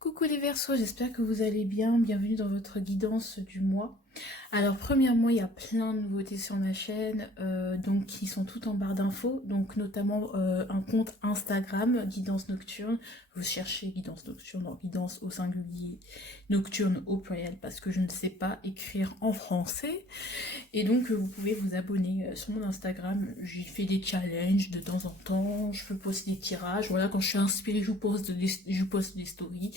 Coucou les Verseaux, j'espère que vous allez bien. Bienvenue dans votre guidance du mois. Alors premièrement, il y a plein de nouveautés sur ma chaîne, donc qui sont toutes en barre d'infos, donc notamment un compte Instagram, Guidance Nocturne. Vous cherchez Guidance Nocturne, non, Guidance au singulier, Nocturne au pluriel, parce que je ne sais pas écrire en français. Et donc vous pouvez vous abonner sur mon Instagram. J'y fais des challenges de temps en temps, je peux poster des tirages. Voilà, quand je suis inspirée, je vous poste des stories.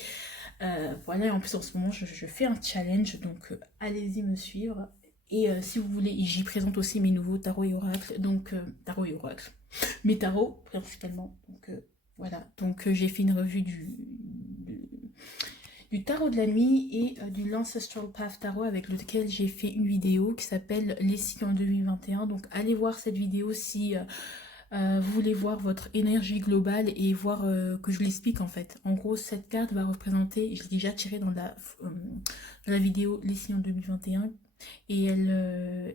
Voilà, en plus en ce moment je fais un challenge, donc allez-y me suivre. Et si vous voulez, j'y présente aussi mes nouveaux tarots et oracles, donc tarots et oracles, mes tarots principalement. Donc voilà, donc j'ai fait une revue du tarot de la nuit et du l'Ancestral Path Tarot avec lequel j'ai fait une vidéo qui s'appelle Les signes en 2021. Donc allez voir cette vidéo si vous voulez voir votre énergie globale et voir que je l'explique en fait. En gros, cette carte va représenter, je l'ai déjà tiré dans la vidéo Les signes en 2021 et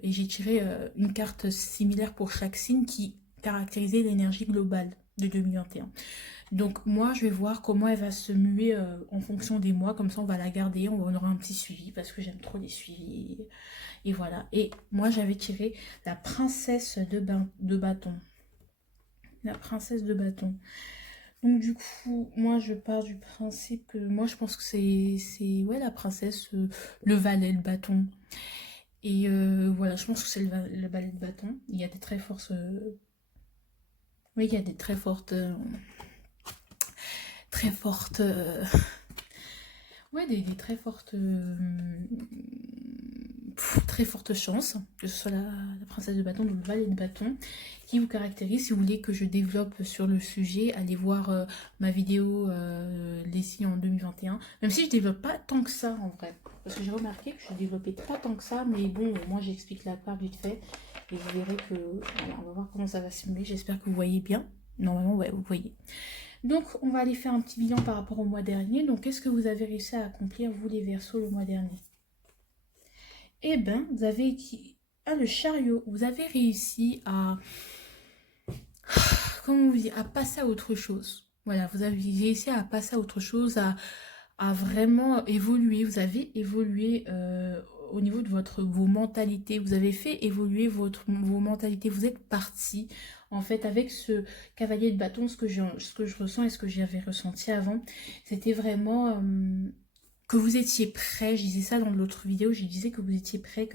j'ai tiré une carte similaire pour chaque signe qui caractérisait l'énergie globale de 2021. Donc moi je vais voir comment elle va se muer en fonction des mois, comme ça on va la garder, on aura un petit suivi parce que j'aime trop les suivis. Et voilà. Et moi j'avais tiré la princesse de bâton. La princesse de bâton. Donc du coup, moi je pars du principe que moi je pense que c'est ouais, la princesse, le valet de bâton. Et voilà, je pense que c'est le valet de bâton. Il y a des très fortes... oui, il y a des très fortes... très fortes... ouais, des très fortes chances que ce soit la princesse de bâton ou le valet de bâton qui vous caractérise. Si vous voulez que je développe sur le sujet, allez voir ma vidéo Les signes en 2021. Même si je développe pas tant que ça en vrai. Parce que j'ai remarqué que je développais pas tant que ça. Mais bon, moi j'explique la part vite fait. Et vous verrez que... Voilà, on va voir comment ça va se muer. J'espère que vous voyez bien. Normalement, ouais, vous voyez. Donc, on va aller faire un petit bilan par rapport au mois dernier. Donc, qu'est-ce que vous avez réussi à accomplir, vous les Verseaux, le mois dernier? Eh bien, vous avez... Ah, le chariot. Vous avez réussi à... Comment vous dire? À passer à autre chose. Voilà, vous avez réussi à passer à autre chose, à vraiment évoluer. Vous avez évolué au niveau de vos mentalités. Vous avez fait évoluer vos mentalités. Vous êtes parti, en fait, avec ce cavalier de bâton, ce que je ressens et ce que j'avais ressenti avant. C'était vraiment que vous étiez prêt. Je disais ça dans l'autre vidéo. Je disais que vous étiez prêt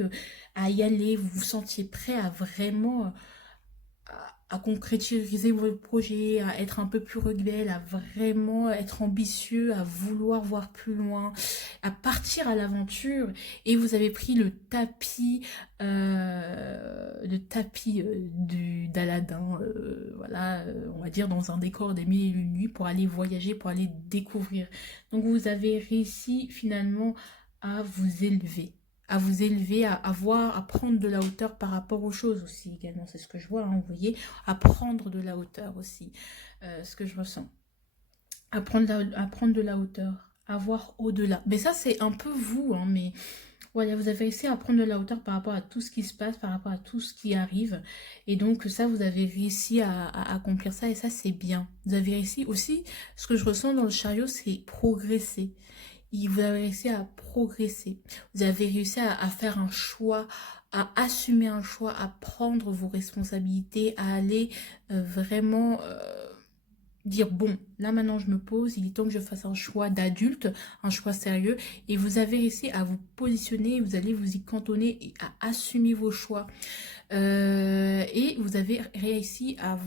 à y aller. Vous vous sentiez prêt à vraiment... à concrétiser vos projets, à être un peu plus rebelle, à vraiment être ambitieux, à vouloir voir plus loin, à partir à l'aventure. Et vous avez pris d'Aladin, voilà, on va dire dans un décor des mille et une nuits pour aller voyager, pour aller découvrir. Donc vous avez réussi finalement à vous élever, à prendre de la hauteur par rapport aux choses aussi également. C'est ce que je vois, hein, vous voyez, à prendre de la hauteur aussi, ce que je ressens. À prendre de la hauteur, à voir au-delà. Mais ça, c'est un peu vous, hein, mais voilà, vous avez réussi à prendre de la hauteur par rapport à tout ce qui se passe, par rapport à tout ce qui arrive. Et donc ça, vous avez réussi à accomplir ça et ça, c'est bien. Vous avez réussi aussi, ce que je ressens dans le chariot, c'est progresser. Vous avez réussi à progresser. Vous avez réussi à faire un choix, à assumer un choix, à prendre vos responsabilités, à aller vraiment dire bon, là maintenant je me pose, il est temps que je fasse un choix d'adulte, un choix sérieux. Et vous avez réussi à vous positionner, vous allez vous y cantonner et à assumer vos choix. Et vous avez réussi à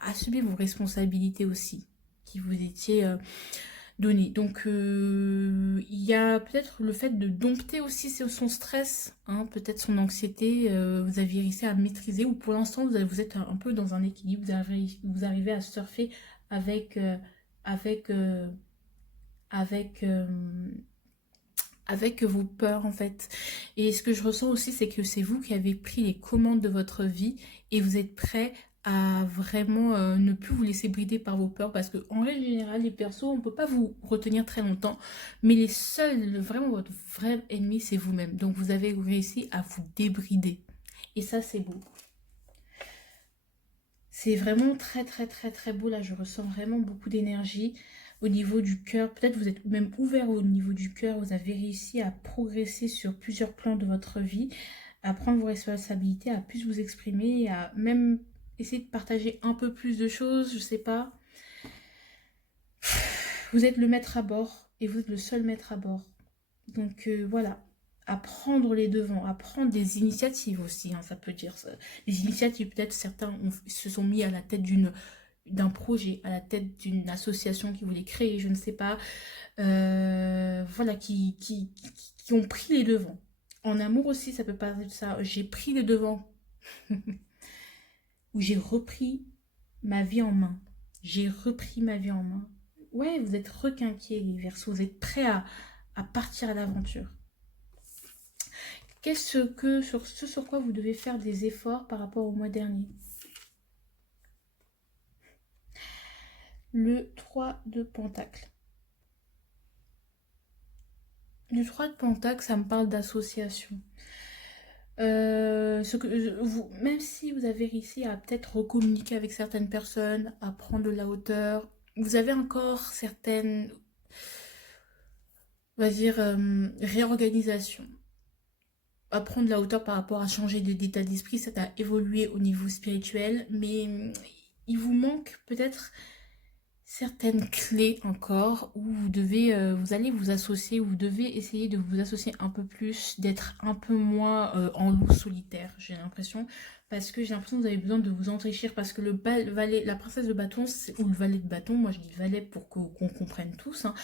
assumer vos responsabilités aussi, qui vous étiez... donné. Donc, il y a peut-être le fait de dompter aussi son stress, hein, peut-être son anxiété. Vous avez réussi à maîtriser, ou pour l'instant, vous êtes un peu dans un équilibre. Vous arrivez à surfer avec, avec, euh, avec, euh, avec vos peurs, en fait. Et ce que je ressens aussi, c'est que c'est vous qui avez pris les commandes de votre vie et vous êtes prêt à vraiment ne plus vous laisser brider par vos peurs, parce que en règle générale, les persos, on ne peut pas vous retenir très longtemps, mais vraiment votre vrai ennemi, c'est vous-même. Donc vous avez réussi à vous débrider. Et ça, c'est beau. C'est vraiment très très très très beau. Là, je ressens vraiment beaucoup d'énergie. Au niveau du cœur, peut-être vous êtes même ouvert au niveau du cœur, vous avez réussi à progresser sur plusieurs plans de votre vie, à prendre vos responsabilités, à plus vous exprimer, à même essayer de partager un peu plus de choses, je sais pas. Vous êtes le maître à bord et vous êtes le seul maître à bord. Donc voilà, à prendre les devants, à prendre des initiatives aussi, hein, ça peut dire ça. Les initiatives, peut-être certains se sont mis à la tête d'un projet, à la tête d'une association qui voulait créer, je ne sais pas, voilà, qui ont pris les devants. En amour aussi, ça peut parler de ça. J'ai pris les devants, ou j'ai repris ma vie en main. J'ai repris ma vie en main. Ouais, vous êtes requinqués, les Verseaux, vous êtes prêts à partir à l'aventure. Qu'est-ce que, sur ce sur quoi vous devez faire des efforts par rapport au mois dernier? Le 3 de Pentacle. Le 3 de Pentacle, ça me parle d'association. Même si vous avez réussi à peut-être recommuniquer avec certaines personnes, à prendre de la hauteur, vous avez encore certaines, on va dire, réorganisations. À prendre de la hauteur par rapport à changer d'état d'esprit, ça a évolué au niveau spirituel, mais il vous manque peut-être certaines clés encore où vous devez, vous allez vous associer, vous devez essayer de vous associer un peu plus, d'être un peu moins en loup solitaire, j'ai l'impression, parce que j'ai l'impression que vous avez besoin de vous enrichir, parce que valet, la princesse de bâton, ou le valet de bâton, moi je dis valet pour qu'on comprenne tous, hein,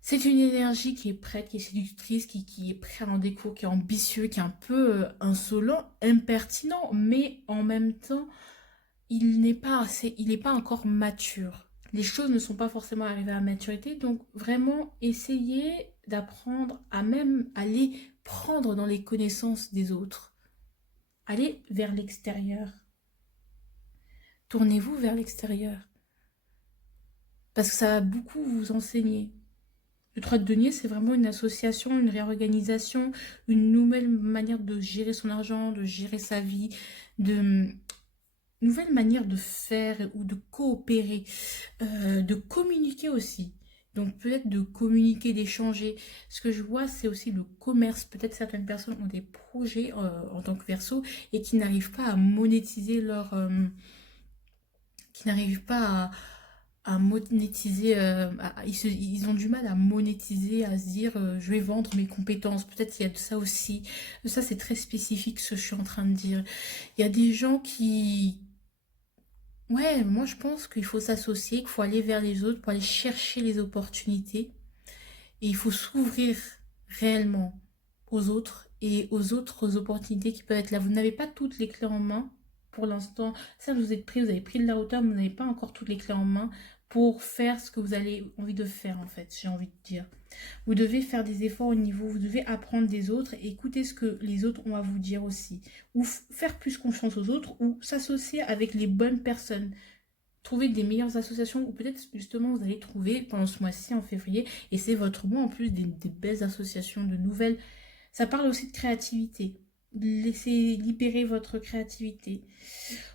c'est une énergie qui est prête, qui est séductrice, qui est prête à en découvrir, qui est ambitieux, qui est un peu insolent, impertinent, mais en même temps, il n'est pas assez, il n'est pas encore mature. Les choses ne sont pas forcément arrivées à maturité, donc vraiment essayez d'apprendre à même aller prendre dans les connaissances des autres. Allez vers l'extérieur. Tournez-vous vers l'extérieur. Parce que ça va beaucoup vous enseigner. Le 3 de denier, c'est vraiment une association, une réorganisation, une nouvelle manière de gérer son argent, de gérer sa vie, de nouvelle manière de faire ou de coopérer, de communiquer aussi. Donc peut-être de communiquer, d'échanger. Ce que je vois, c'est aussi le commerce. Peut-être certaines personnes ont des projets en tant que Verseau et qui n'arrivent pas à monétiser qui n'arrivent pas à monétiser, ils ont du mal à monétiser, à se dire je vais vendre mes compétences. Peut-être qu'il y a de ça aussi. Ça, c'est très spécifique ce que je suis en train de dire. Il y a des gens qui, ouais, moi je pense qu'il faut s'associer, qu'il faut aller vers les autres pour aller chercher les opportunités. Et il faut s'ouvrir réellement aux autres et aux autres opportunités qui peuvent être là. Vous n'avez pas toutes les clés en main pour l'instant. Certes, vous avez pris de la hauteur, mais vous n'avez pas encore toutes les clés en main pour faire ce que vous avez envie de faire, en fait, j'ai envie de dire. Vous devez faire des efforts au niveau, vous devez apprendre des autres et écouter ce que les autres ont à vous dire aussi. Ou faire plus confiance aux autres ou s'associer avec les bonnes personnes. Trouver des meilleures associations ou peut-être justement vous allez trouver pendant ce mois-ci en février et c'est votre mois en plus des belles associations, de nouvelles. Ça parle aussi de créativité. Laissez libérer votre créativité.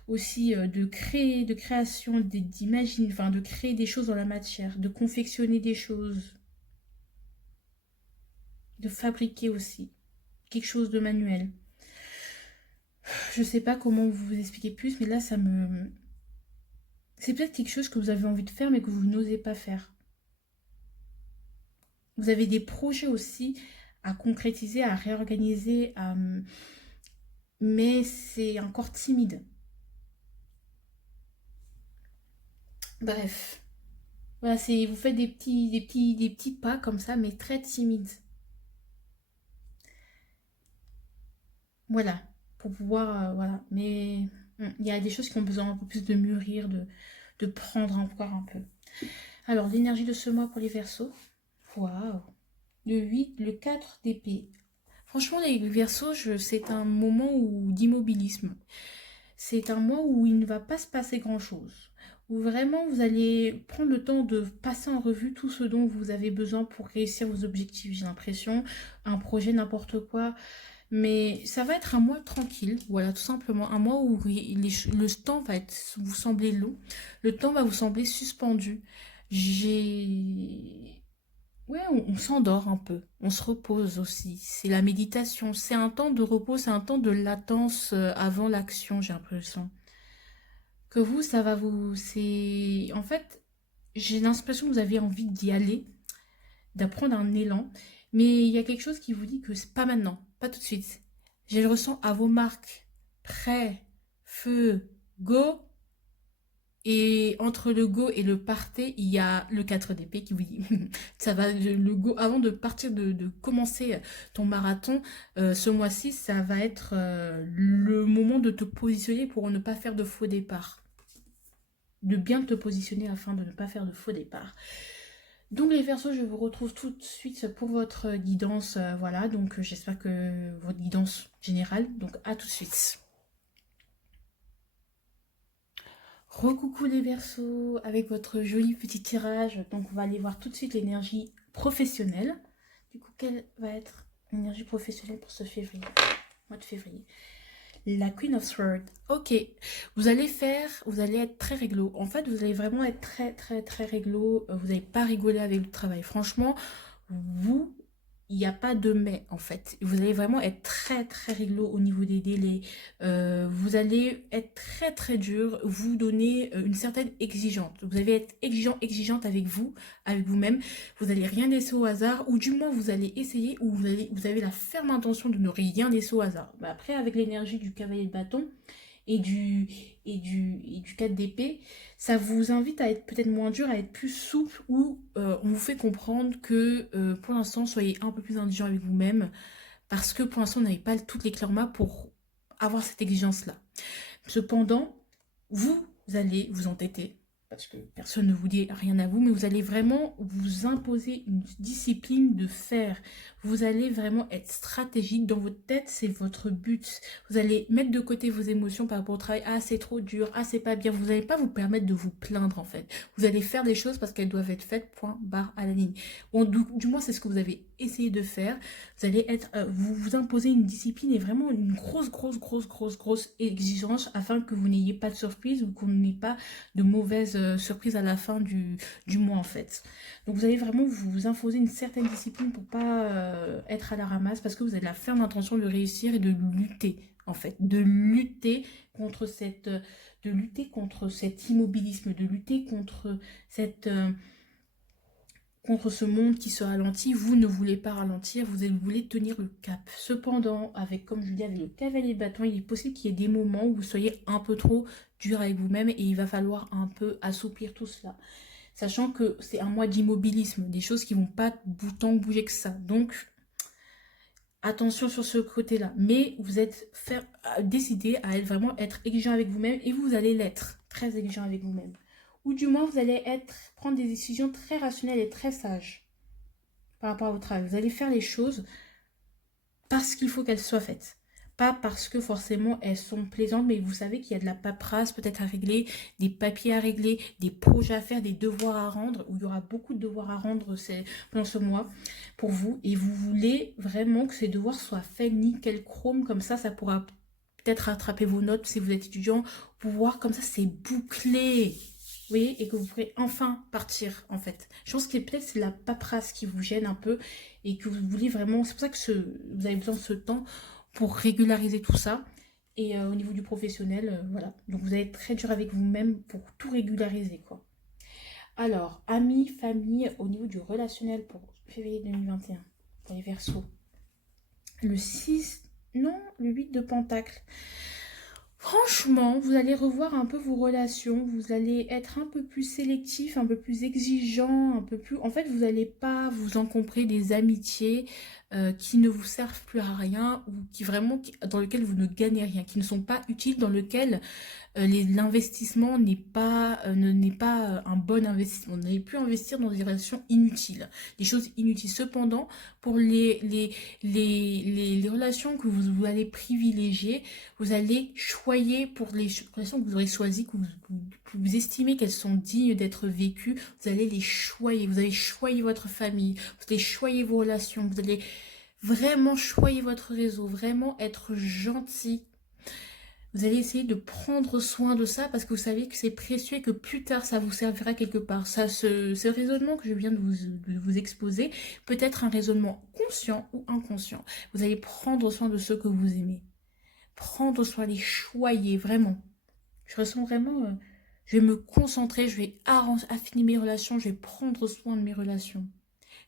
Aussi de créer, de création, d'imaginer, enfin de créer des choses dans la matière, de confectionner des choses, de fabriquer aussi quelque chose de manuel. Je sais pas comment vous expliquer plus, mais là ça me... C'est peut-être quelque chose que vous avez envie de faire mais que vous n'osez pas faire. Vous avez des projets aussi à concrétiser, à réorganiser, mais c'est encore timide. Bref, voilà, vous faites des petits pas comme ça, mais très timides. Voilà, pour pouvoir, voilà. Mais il y a des choses qui ont besoin un peu plus de mûrir, de prendre encore un peu. Alors, l'énergie de ce mois pour les Verseaux. Waouh! Le 8, le 4 d'épée. Franchement, les Verseaux, c'est un moment d'immobilisme. C'est un mois où il ne va pas se passer grand-chose. Où vraiment, vous allez prendre le temps de passer en revue tout ce dont vous avez besoin pour réussir vos objectifs, j'ai l'impression. Un projet, n'importe quoi. Mais ça va être un mois tranquille, voilà, tout simplement. Un mois où le temps va vous sembler long. Le temps va vous sembler suspendu. J'ai... Ouais, on s'endort un peu, on se repose aussi. C'est la méditation, c'est un temps de repos, c'est un temps de latence avant l'action, j'ai l'impression. Que vous, ça va vous... C'est... En fait, j'ai l'impression que vous avez envie d'y aller, d'apprendre un élan, mais il y a quelque chose qui vous dit que c'est pas maintenant, pas tout de suite. Je le ressens à vos marques. Prêt, feu, go. Et entre le go et le partez, il y a le 4 d'épée qui vous dit ça va le go avant de partir de commencer ton marathon ce mois-ci, ça va être le moment de te positionner pour ne pas faire de faux départ. De bien te positionner afin de ne pas faire de faux départ. Donc les Verseaux, je vous retrouve tout de suite pour votre guidance, voilà, donc j'espère que votre guidance générale, donc à tout de suite. Recoucou les Verseaux, avec votre joli petit tirage, donc on va aller voir tout de suite l'énergie professionnelle. Du coup, quelle va être l'énergie professionnelle pour ce février, mois de février? La Queen of Swords. Ok, vous allez être très réglo. En fait, vous allez vraiment être très réglo. Vous n'allez pas rigoler avec le travail. Franchement, vous, il n'y a pas de mais en fait. Vous allez vraiment être très réglo au niveau des délais. Vous allez être très dur. Vous donner une certaine exigence. Vous allez être exigeante avec vous, avec vous-même. Vous n'allez rien laisser au hasard, ou du moins vous allez essayer, ou vous avez la ferme intention de ne rien laisser au hasard. Mais après, avec l'énergie du cavalier de bâton et du 4 d'épée, ça vous invite à être peut-être moins dur, à être plus souple, ou on vous fait comprendre que pour l'instant, soyez un peu plus indulgent avec vous-même, parce que pour l'instant, vous n'avez pas toutes les clés en main pour avoir cette exigence-là. Cependant, vous allez vous entêter, parce que personne ne vous dit rien à vous, mais vous allez vraiment vous imposer une discipline de faire. Vous allez vraiment être stratégique dans votre tête, c'est votre but. Vous allez mettre de côté vos émotions par rapport au travail. Ah, c'est trop dur, ah, c'est pas bien. Vous n'allez pas vous permettre de vous plaindre en fait. Vous allez faire des choses parce qu'elles doivent être faites, point, barre, à la ligne. Bon, du moins, c'est ce que vous avez essayé de faire. Vous allez être, vous imposer une discipline et vraiment une grosse exigence afin que vous n'ayez pas de surprise ou qu'on n'ait pas de mauvaises surprises à la fin du mois en fait. Donc vous allez vraiment vous imposer une certaine discipline pour pas être à la ramasse, parce que vous avez la ferme intention de réussir et de lutter en fait, de lutter contre cet immobilisme, de lutter contre contre ce monde qui se ralentit. Vous ne voulez pas ralentir, vous voulez tenir le cap. Cependant, avec, comme je dis, avec le cavalier de bâton, il est possible qu'il y ait des moments où vous soyez un peu trop dur avec vous-même, et il va falloir un peu assouplir tout cela. Sachant que c'est un mois d'immobilisme, des choses qui vont pas tant bouger que ça. Donc, attention sur ce côté-là. Mais vous êtes décidé à vraiment être exigeant avec vous-même, et vous allez l'être, très exigeant avec vous-même. Ou du moins, vous allez prendre des décisions très rationnelles et très sages par rapport à votre travail. Vous allez faire les choses parce qu'il faut qu'elles soient faites. Pas parce que forcément elles sont plaisantes, mais vous savez qu'il y a de la paperasse peut-être à régler, des papiers à régler, des projets à faire, des devoirs à rendre, où il y aura beaucoup de devoirs à rendre pendant ce mois pour vous. Et vous voulez vraiment que ces devoirs soient faits nickel chrome, comme ça pourra peut-être rattraper vos notes si vous êtes étudiant, pouvoir comme ça c'est bouclé. Vous voyez, et que vous pourrez enfin partir en fait. Je pense que peut-être c'est la paperasse qui vous gêne un peu, et que vous voulez vraiment, c'est pour ça que vous avez besoin de ce temps pour régulariser tout ça. Et au niveau du professionnel, voilà. Donc vous allez être très dur avec vous-même pour tout régulariser, quoi. Alors, amis, famille, au niveau du relationnel pour février 2021, pour les Verseaux. Le 6, non, le 8 de Pentacle. Franchement, vous allez revoir un peu vos relations, vous allez être un peu plus sélectif, un peu plus exigeant, un peu plus... En fait, vous n'allez pas vous encombrer des amitiés qui ne vous servent plus à rien, ou dans lesquelles vous ne gagnez rien, qui ne sont pas utiles, dans lesquelles l'investissement n'est pas un bon investissement. Vous n'allez plus investir dans des relations inutiles, des choses inutiles. Cependant, pour les relations que vous allez privilégier, vous allez choyer pour les relations que vous aurez choisies, que vous estimez qu'elles sont dignes d'être vécues. Vous allez les choyer. Vous allez choyer votre famille, vous allez choyer vos relations, vous allez vraiment choyer votre réseau, vraiment être gentil. Vous allez essayer de prendre soin de ça parce que vous savez que c'est précieux et que plus tard, ça vous servira quelque part. Ça, ce raisonnement que je viens de vous exposer peut être un raisonnement conscient ou inconscient. Vous allez prendre soin de ceux que vous aimez. Prendre soin, les choyer, vraiment. Je ressens vraiment... je vais me concentrer, je vais affiner mes relations, je vais prendre soin de mes relations.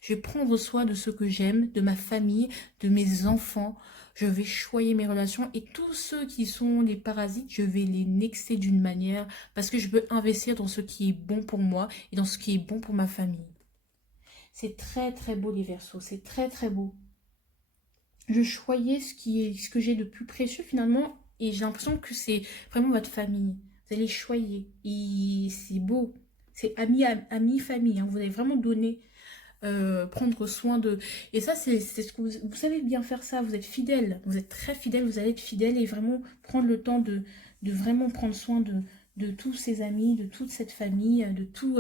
Je vais prendre soin de ceux que j'aime, de ma famille, de mes enfants. Je vais choyer mes relations et tous ceux qui sont des parasites, je vais les nexer d'une manière parce que je veux investir dans ce qui est bon pour moi et dans ce qui est bon pour ma famille. C'est très très beau les Verseaux, c'est très très beau. Je choyais ce que j'ai de plus précieux finalement et j'ai l'impression que c'est vraiment votre famille. Vous allez choyer et c'est beau. C'est ami, famille. Hein. Vous allez vraiment donner prendre soin de... Et ça, c'est ce que vous savez bien faire ça, vous êtes fidèle, vous êtes très fidèle, vous allez être fidèle et vraiment prendre le temps de vraiment prendre soin de tous ces amis, de toute cette famille, de tout,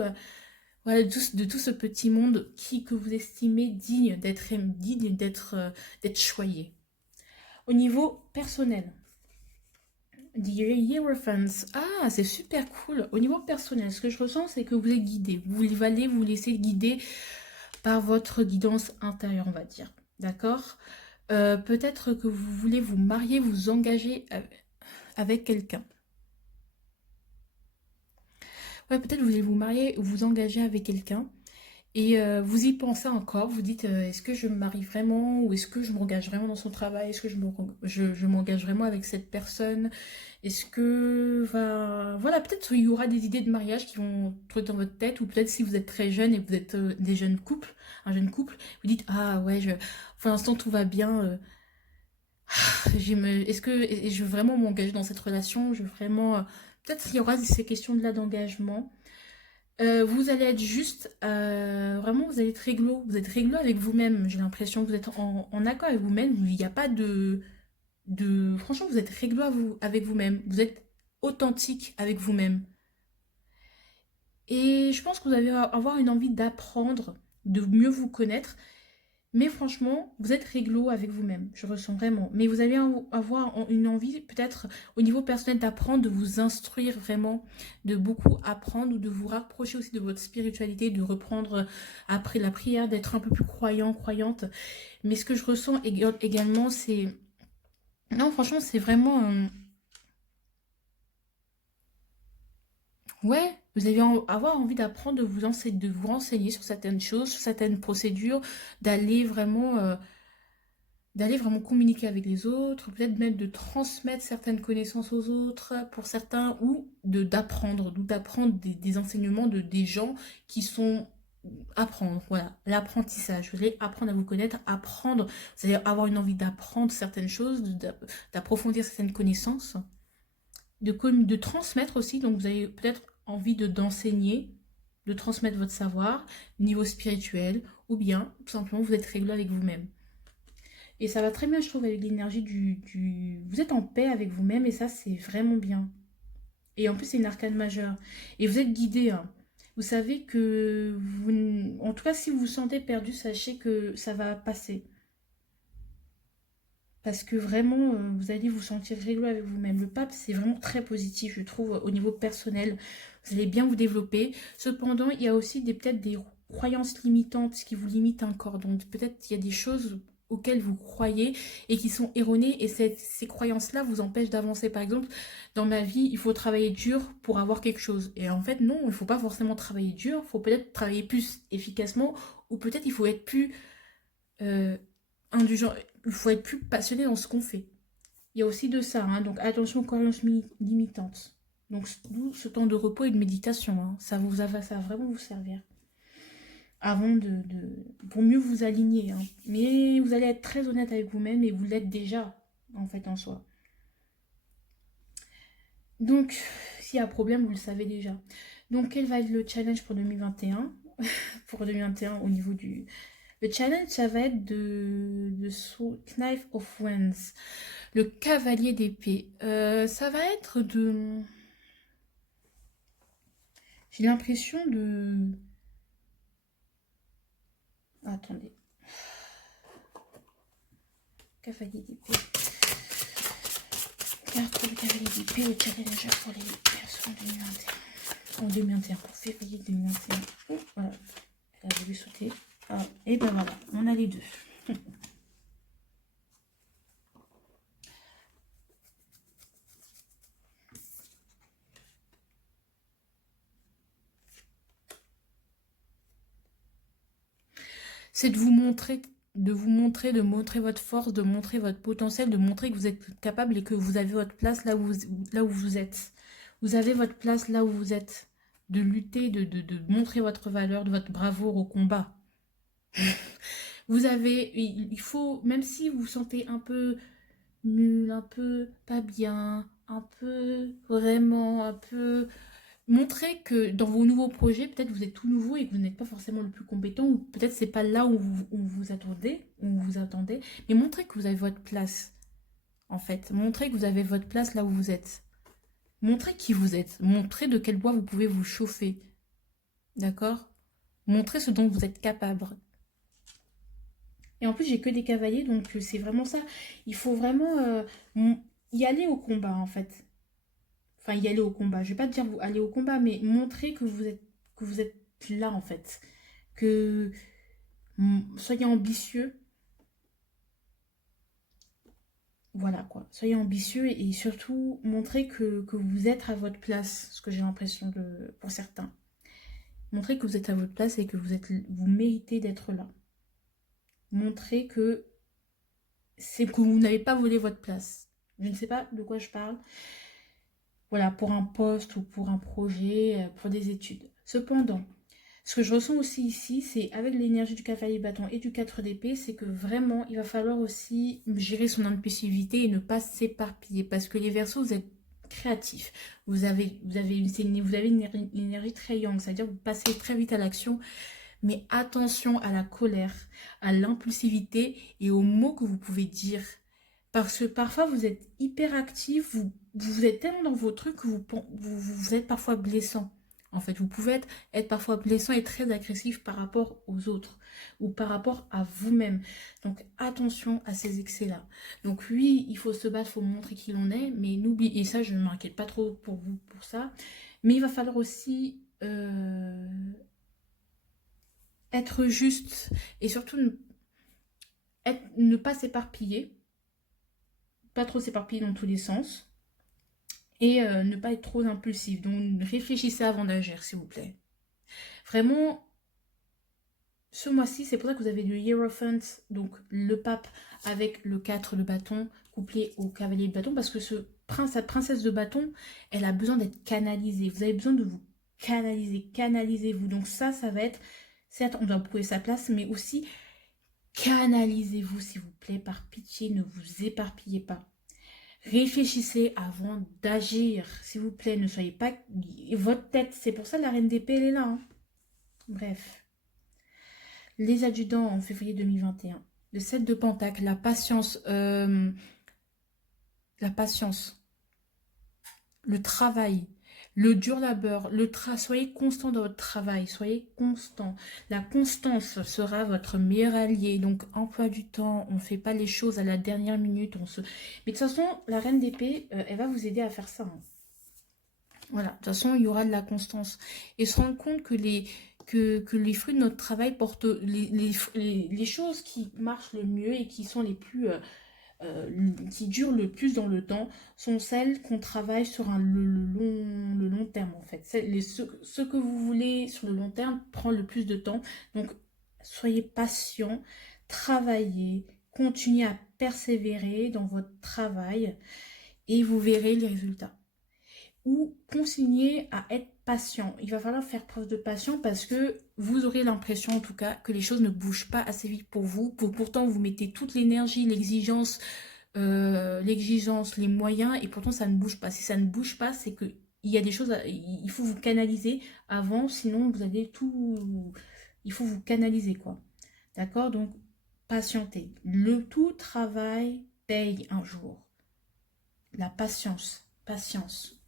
voilà, de tout ce petit monde que vous estimez digne d'être choyé. Au niveau personnel, Dear Hierophants, ah, c'est super cool. Au niveau personnel, ce que je ressens, c'est que vous êtes guidé. Vous allez vous laisser guider par votre guidance intérieure, on va dire. D'accord. Peut-être que vous voulez vous marier, vous engager avec quelqu'un. Ouais, peut-être que vous voulez vous marier ou vous engager avec quelqu'un. Et vous y pensez encore, vous dites, est-ce que je me marie vraiment ou est-ce que je m'engage vraiment dans son travail? Est-ce que je m'engage vraiment avec cette personne? Est-ce que, voilà, peut-être qu'il y aura des idées de mariage qui vont trouver dans votre tête ou peut-être si vous êtes très jeune et vous êtes des jeunes couples, un jeune couple, vous dites, ah ouais, pour l'instant tout va bien, est-ce que je veux vraiment m'engager dans cette relation? Je veux vraiment, peut-être qu'il y aura ces questions de là d'engagement. Vous allez être juste, vraiment, vous allez être réglo. Vous êtes réglo avec vous-même. J'ai l'impression que vous êtes en accord avec vous-même. Il n'y a pas franchement, vous êtes réglo avec vous-même. Vous êtes authentique avec vous-même. Et je pense que vous allez avoir une envie d'apprendre, de mieux vous connaître. Mais franchement, vous êtes réglo avec vous-même, je ressens vraiment. Mais vous allez avoir une envie, peut-être au niveau personnel, d'apprendre, de vous instruire vraiment, de beaucoup apprendre ou de vous rapprocher aussi de votre spiritualité, de reprendre après la prière, d'être un peu plus croyant, croyante. Mais ce que je ressens également, c'est... Non, franchement, c'est vraiment... Ouais, vous allez avoir envie d'apprendre, de vous renseigner sur certaines choses, sur certaines procédures, d'aller vraiment... d'aller vraiment communiquer avec les autres, peut-être même de transmettre certaines connaissances aux autres pour certains, ou d'apprendre des enseignements de des gens qui sont apprendre, voilà, l'apprentissage. Vous allez apprendre à vous connaître, apprendre, vous allez avoir une envie d'apprendre certaines choses, d'approfondir certaines connaissances, de transmettre aussi, donc vous avez peut-être envie d'enseigner, de transmettre votre savoir, niveau spirituel, ou bien tout simplement vous êtes réglé avec vous-même. Et ça va très bien, je trouve, avec l'énergie Vous êtes en paix avec vous-même et ça, c'est vraiment bien. Et en plus, c'est une arcane majeure. Et vous êtes guidé. Hein. Vous savez que... En tout cas, si vous vous sentez perdu, sachez que ça va passer. Parce que vraiment, vous allez vous sentir réglo avec vous-même. Le pape, c'est vraiment très positif, je trouve, au niveau personnel. Vous allez bien vous développer. Cependant, il y a aussi peut-être des croyances limitantes qui vous limitent encore. Donc, peut-être qu'il y a des choses auxquelles vous croyez et qui sont erronées. Et ces croyances-là vous empêchent d'avancer. Par exemple, dans ma vie, il faut travailler dur pour avoir quelque chose. Et en fait, non, il ne faut pas forcément travailler dur. Il faut peut-être travailler plus efficacement ou peut-être il faut être plus... indulgent, il faut être plus passionné dans ce qu'on fait. Il y a aussi de ça, hein, donc attention aux croyances limitantes. Donc d'où ce temps de repos et de méditation, hein, ça va vraiment vous servir. Avant pour mieux vous aligner. Hein. Mais vous allez être très honnête avec vous-même et vous l'êtes déjà, en fait, en soi. Donc, s'il y a un problème, vous le savez déjà. Donc, quel va être le challenge pour 2021 pour 2021 au niveau du... Le challenge, ça va être de Knife of Wands, le cavalier d'épée. Ça va être de... J'ai l'impression de... Attendez. Cavalier d'épée. 4 de cavalier d'épée, le tirage légère pour les personnes en 2021. En 2021, pour février 2021. Oh, voilà, elle a voulu sauter. Ah, et ben voilà, on a les deux. C'est de montrer votre force, de montrer votre potentiel, de montrer que vous êtes capable et que vous avez votre place là où vous êtes. Vous avez votre place là où vous êtes. De lutter, de montrer votre valeur, de votre bravoure au combat. Vous avez, il faut, même si vous vous sentez un peu nul, un peu pas bien, un peu vraiment, un peu... Montrez que dans vos nouveaux projets, peut-être vous êtes tout nouveau et que vous n'êtes pas forcément le plus compétent, ou peut-être c'est pas là où vous attendez, mais montrez que vous avez votre place, en fait. Montrez que vous avez votre place là où vous êtes. Montrez qui vous êtes. Montrez de quel bois vous pouvez vous chauffer. D'accord? Montrez ce dont vous êtes capable. Et en plus, j'ai que des cavaliers, donc c'est vraiment ça. Il faut vraiment y aller au combat, en fait. Enfin, y aller au combat. Je vais pas dire vous aller au combat, mais montrer que vous êtes là, en fait. Que soyez ambitieux. Voilà, quoi. Soyez ambitieux et surtout montrer que vous êtes à votre place, ce que j'ai l'impression de pour certains. Montrez que vous êtes à votre place et que vous méritez d'être là. Montrez que c'est que vous n'avez pas volé votre place. Je ne sais pas de quoi je parle. Voilà, pour un poste ou pour un projet, pour des études. Cependant, ce que je ressens aussi ici, c'est avec l'énergie du cavalier bâton et du 4 d'épée, c'est que vraiment, il va falloir aussi gérer son impulsivité et ne pas s'éparpiller. Parce que les Verseaux, vous êtes créatifs. Vous avez une énergie très yang, c'est-à-dire que vous passez très vite à l'action. Mais attention à la colère, à l'impulsivité et aux mots que vous pouvez dire. Parce que parfois, vous êtes hyper actif, vous êtes tellement dans vos trucs que vous êtes parfois blessant. En fait, vous pouvez être parfois blessant et très agressif par rapport aux autres ou par rapport à vous-même. Donc, attention à ces excès-là. Donc, oui, il faut se battre, il faut montrer qui l'on est, mais n'oubliez, et ça, je ne m'inquiète pas trop pour vous pour ça, mais il va falloir aussi être juste et surtout ne pas s'éparpiller, pas trop s'éparpiller dans tous les sens. Et ne pas être trop impulsif. Donc réfléchissez avant d'agir, s'il vous plaît. Vraiment, ce mois-ci, c'est pour ça que vous avez le Hierophant, donc le pape avec le 4 de bâton, couplé au cavalier de bâton, parce que cette princesse de bâton, elle a besoin d'être canalisée. Vous avez besoin de vous canaliser, canalisez-vous. Donc ça va être, certes, on doit prouver sa place, mais aussi canalisez-vous, s'il vous plaît, par pitié, ne vous éparpillez pas. Réfléchissez avant d'agir, s'il vous plaît, ne soyez pas... Votre tête, c'est pour ça la reine d'épée, elle est là. Hein. Bref. Les adjudants en février 2021. Le 7 de Pentacle, la patience. Le travail. Le dur labeur. Soyez constant dans votre travail. Soyez constant. La constance sera votre meilleur allié. Donc, emploi du temps. On ne fait pas les choses à la dernière minute. Mais de toute façon, la reine d'épée, elle va vous aider à faire ça. Hein. Voilà. De toute façon, il y aura de la constance. Et se rendre compte que les fruits de notre travail portent les choses qui marchent le mieux et qui sont les plus... qui durent le plus dans le temps sont celles qu'on travaille sur le long terme en fait. Ce que vous voulez sur le long terme prend le plus de temps. Donc soyez patient, travaillez, continuez à persévérer dans votre travail et vous verrez les résultats. Ou continuez à être patient. Il va falloir faire preuve de patience parce que vous aurez l'impression en tout cas que les choses ne bougent pas assez vite pour vous. Pourtant, vous mettez toute l'énergie, l'exigence, les moyens et pourtant ça ne bouge pas. Si ça ne bouge pas, c'est que il y a des choses, il faut vous canaliser avant, sinon vous allez tout... Il faut vous canaliser quoi. D'accord? Donc, patientez. Le tout travail paye un jour. La patience. Patience.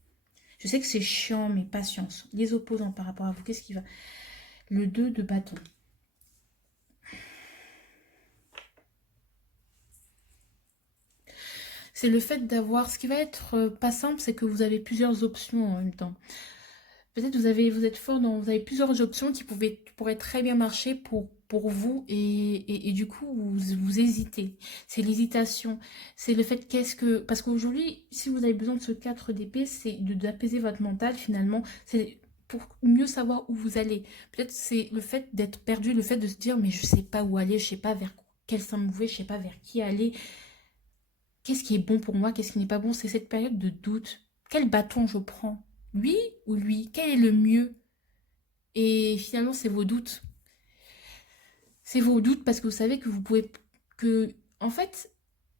Je sais que c'est chiant, mais patience. Les opposants par rapport à vous, qu'est-ce qui va? Le 2 de bâton. C'est le fait d'avoir... Ce qui va être pas simple, c'est que vous avez plusieurs options en même temps. Peut-être vous êtes fort dans... Vous avez plusieurs options qui pourraient très bien marcher pour vous et du coup, vous hésitez. C'est l'hésitation. C'est le fait qu'est-ce que... Parce qu'aujourd'hui, si vous avez besoin de ce 4 d'épée, c'est d'apaiser votre mental finalement. C'est pour mieux savoir où vous allez. Peut-être c'est le fait d'être perdu, le fait de se dire mais je sais pas où aller, je sais pas vers quel sens me mouver, je sais pas vers qui aller. Qu'est-ce qui est bon pour moi, qu'est-ce qui n'est pas bon? C'est cette période de doute. Quel bâton je prends? Lui ou lui? Quel est le mieux? Et finalement, c'est vos doutes. C'est vos doutes parce que vous savez que vous pouvez... En fait,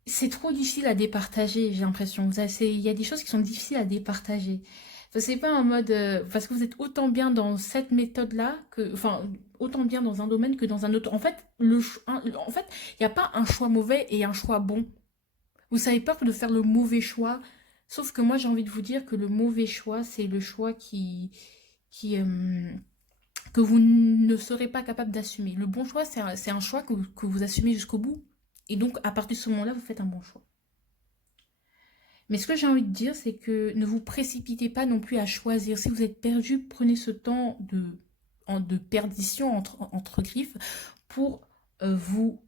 c'est trop difficile à départager, j'ai l'impression. Il y a des choses qui sont difficiles à départager. Enfin, c'est pas en mode... parce que vous êtes autant bien dans cette méthode-là, enfin, autant bien dans un domaine que dans un autre. En fait, il n'y a pas un choix mauvais et un choix bon. Vous avez peur de faire le mauvais choix. Sauf que moi, j'ai envie de vous dire que le mauvais choix, c'est le choix qui, que vous ne serez pas capable d'assumer. Le bon choix, c'est un choix que vous assumez jusqu'au bout. Et donc, à partir de ce moment-là, vous faites un bon choix. Mais ce que j'ai envie de dire, c'est que ne vous précipitez pas non plus à choisir. Si vous êtes perdu, prenez ce temps de perdition entre griffes pour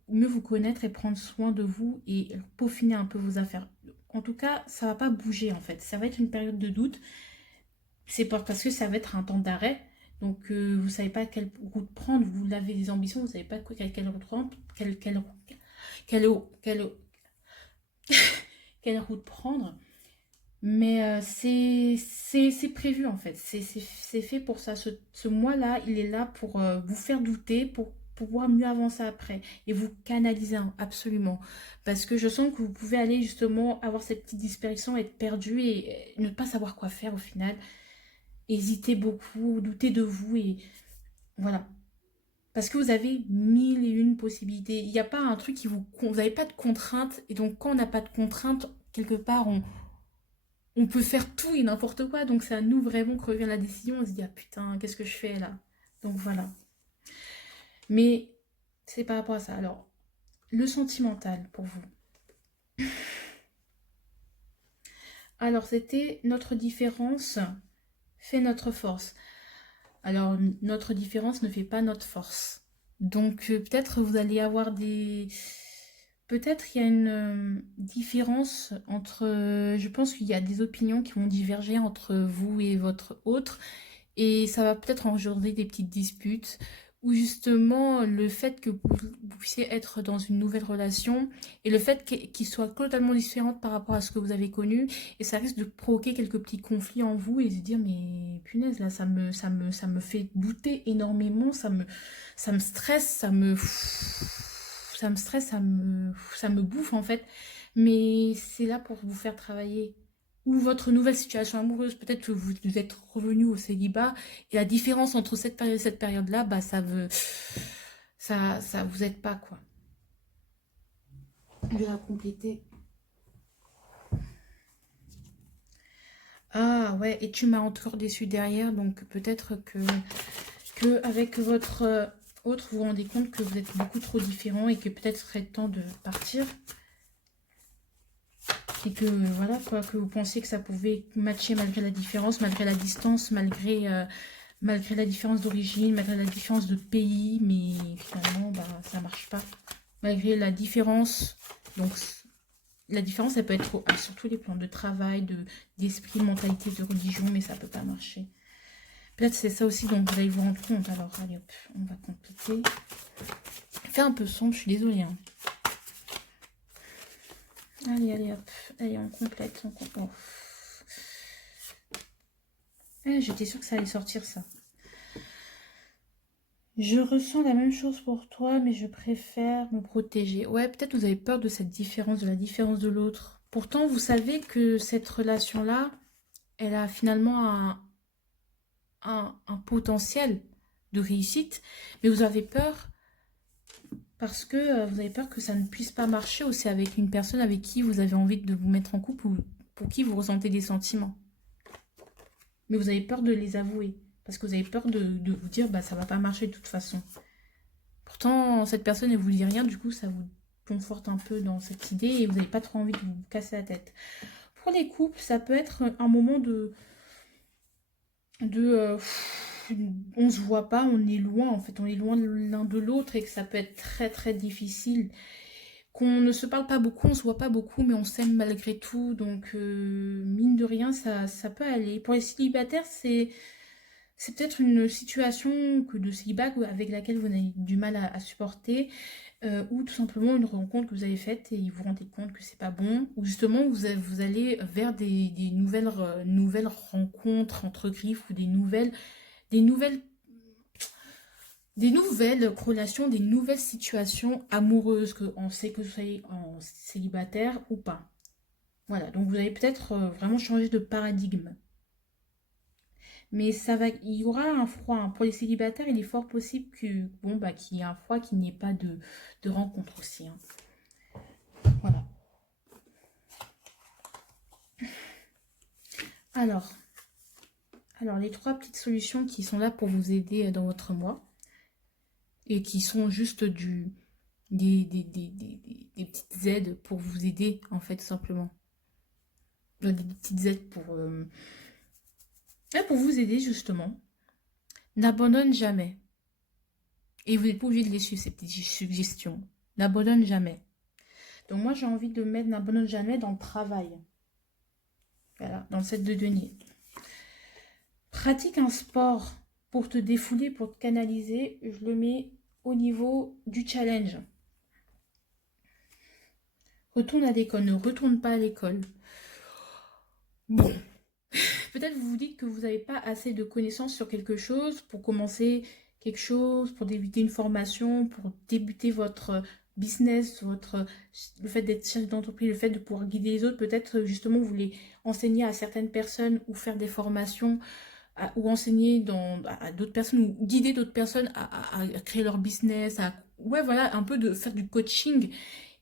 mieux vous connaître et prendre soin de vous et peaufiner un peu vos affaires. En tout cas, ça ne va pas bouger en fait. Ça va être une période de doute. C'est parce que ça va être un temps d'arrêt. Donc, vous ne savez pas quelle route prendre. Vous avez des ambitions, vous ne savez pas quelle route prendre. Quelle route prendre. Mais c'est prévu en fait. C'est fait pour ça. Ce mois-là, il est là pour vous faire douter, pour pouvoir mieux avancer après. Et vous canaliser absolument. Parce que je sens que vous pouvez aller justement avoir cette petite dispersion, être perdu et ne pas savoir quoi faire au final. Hésiter beaucoup, douter de vous et voilà. Parce que vous avez mille et une possibilités. Il n'y a pas un truc qui vous... Vous n'avez pas de contraintes. Et donc quand on n'a pas de contraintes, quelque part, on peut faire tout et n'importe quoi. Donc c'est à nous vraiment que revient la décision. On se dit, ah putain, qu'est-ce que je fais là? Donc voilà. Mais c'est par rapport à ça. Alors, le sentimental pour vous. Alors, c'était notre différence fait notre force. Alors, notre différence ne fait pas notre force. Donc, peut-être vous allez avoir des... Peut-être il y a une différence entre... je pense qu'il y a des opinions qui vont diverger entre vous et votre autre. Et ça va peut-être engendrer des petites disputes. Ou justement, le fait que vous puissiez être dans une nouvelle relation et le fait qu'il soit totalement différent par rapport à ce que vous avez connu. Et ça risque de provoquer quelques petits conflits en vous et se dire, mais punaise, là, ça me fait douter énormément. Ça me stresse, ça me bouffe en fait. Mais c'est là pour vous faire travailler. Ou votre nouvelle situation amoureuse, peut-être que vous êtes revenu au célibat. Et la différence entre cette période et cette période-là, bah ça vous aide pas quoi. Je vais la compléter. Ah ouais, et tu m'as encore déçu derrière, donc peut-être que avec votre autre, vous vous rendez compte que vous êtes beaucoup trop différents et que peut-être serait temps de partir. Et que voilà quoi, que vous pensiez que ça pouvait matcher malgré la différence, malgré la distance, malgré la différence d'origine, malgré la différence de pays, mais finalement bah ça marche pas. Malgré la différence, donc la différence elle peut être sur tous les plans de travail, d'esprit, de mentalité, de religion, mais ça peut pas marcher. Peut-être c'est ça aussi dont vous allez vous rendre compte. Alors allez hop, on va compléter. Fait un peu sombre, je suis désolée. Hein. Allez, hop. Allez, on complète. Oh. J'étais sûre que ça allait sortir, ça. Je ressens la même chose pour toi, mais je préfère me protéger. Ouais, peut-être vous avez peur de cette différence, de la différence de l'autre. Pourtant, vous savez que cette relation-là, elle a finalement un potentiel de réussite, mais vous avez peur parce que vous avez peur que ça ne puisse pas marcher aussi avec une personne avec qui vous avez envie de vous mettre en couple ou pour qui vous ressentez des sentiments. Mais vous avez peur de les avouer parce que vous avez peur de vous dire bah ça va pas marcher de toute façon. Pourtant, cette personne ne vous dit rien, du coup ça conforte un peu dans cette idée et vous n'avez pas trop envie de vous casser la tête. Pour les couples, ça peut être un moment on se voit pas, on est loin en fait, on est loin l'un de l'autre et que ça peut être très très difficile. Qu'on ne se parle pas beaucoup, on se voit pas beaucoup, mais on s'aime malgré tout. Donc, mine de rien, ça peut aller. Pour les célibataires, c'est peut-être une situation de célibat avec laquelle vous avez du mal à supporter, ou tout simplement une rencontre que vous avez faite et vous vous rendez compte que c'est pas bon, ou justement vous allez vers des nouvelles rencontres entre griffes ou des nouvelles relations, des nouvelles situations amoureuses, que on sait que vous soyez en célibataire ou pas. Voilà, donc vous allez peut-être vraiment changer de paradigme. Mais il y aura un froid, hein. Pour les célibataires, il est fort possible qu'il y ait un froid, qu'il n'y ait pas de rencontre aussi, hein. Voilà. Alors, les 3 petites solutions qui sont là pour vous aider dans votre mois et qui sont juste des petites aides pour vous aider, en fait, tout simplement. Des petites aides pour vous aider, justement. N'abandonne jamais. Et vous n'êtes pas obligé de les suivre, ces petites suggestions. N'abandonne jamais. Donc moi, j'ai envie de mettre n'abandonne jamais dans le travail. Voilà, dans le 7 de denier. Pratique un sport pour te défouler, pour te canaliser. Je le mets au niveau du challenge. Retourne à l'école, ne retourne pas à l'école. Bon. Peut-être vous vous dites que vous n'avez pas assez de connaissances sur quelque chose pour commencer quelque chose, pour débuter une formation, pour débuter votre business, le fait d'être chef d'entreprise, le fait de pouvoir guider les autres. Peut-être justement vous voulez enseigner à certaines personnes ou faire des formations ou enseigner à d'autres personnes ou guider d'autres personnes à créer leur business, ouais, voilà, un peu de faire du coaching.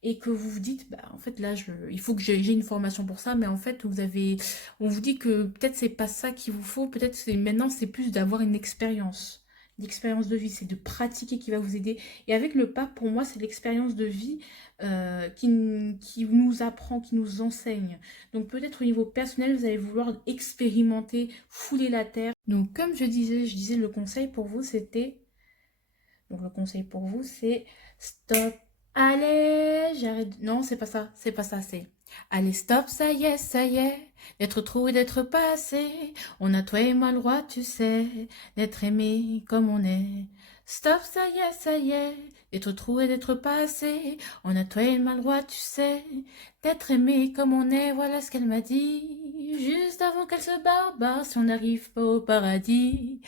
Et que vous vous dites, bah, en fait, là, il faut que j'ai une formation pour ça, mais en fait, on vous dit que peut-être c'est pas ça qu'il vous faut, peut-être maintenant, c'est plus d'avoir une expérience de vie, c'est de pratiquer qui va vous aider. Et avec le pape, pour moi, c'est l'expérience de vie qui nous apprend, qui nous enseigne. Donc peut-être au niveau personnel, vous allez vouloir expérimenter, fouler la terre. Donc comme je disais, le conseil pour vous, c'est stop. Allez, j'arrête. Non, c'est pas ça, c'est. Allez, stop, ça y est, d'être trop et d'être passé. On a toi et moi le droit, tu sais, d'être aimé comme on est. Stop, ça y est, d'être trop et d'être passé. On a toi et moi le droit, tu sais, d'être aimé comme on est. Voilà ce qu'elle m'a dit, juste avant qu'elle se barbare. Si on n'arrive pas au paradis,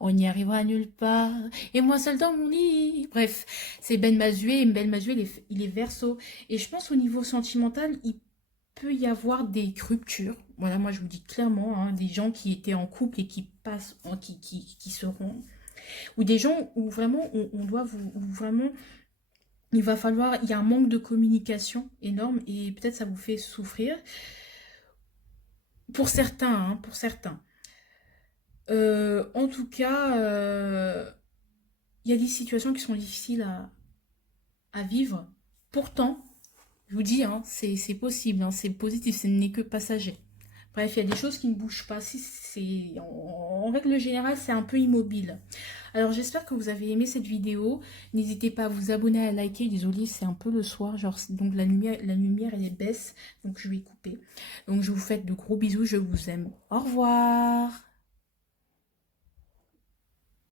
on n'y arrivera nulle part. Et moi seul dans mon lit. Bref, c'est Ben Mazué. Et Ben Mazué, il est verso. Et je pense au niveau sentimental, il peut y avoir des ruptures. Voilà, moi je vous dis clairement, hein, des gens qui étaient en couple et qui passent, qui seront. Ou des gens où vraiment on doit vraiment. Il y a un manque de communication énorme et peut-être ça vous fait souffrir. Pour certains, hein, pour certains. En tout cas, il y a des situations qui sont difficiles à vivre. Pourtant, je vous dis, hein, c'est possible, hein, c'est positif, ce n'est que passager. Bref, il y a des choses qui ne bougent pas. En règle générale, c'est un peu immobile. Alors, j'espère que vous avez aimé cette vidéo. N'hésitez pas à vous abonner, à liker. Désolée, c'est un peu le soir. Donc, la lumière, elle est baisse. Donc, je vais couper. Donc, je vous fais de gros bisous. Je vous aime. Au revoir.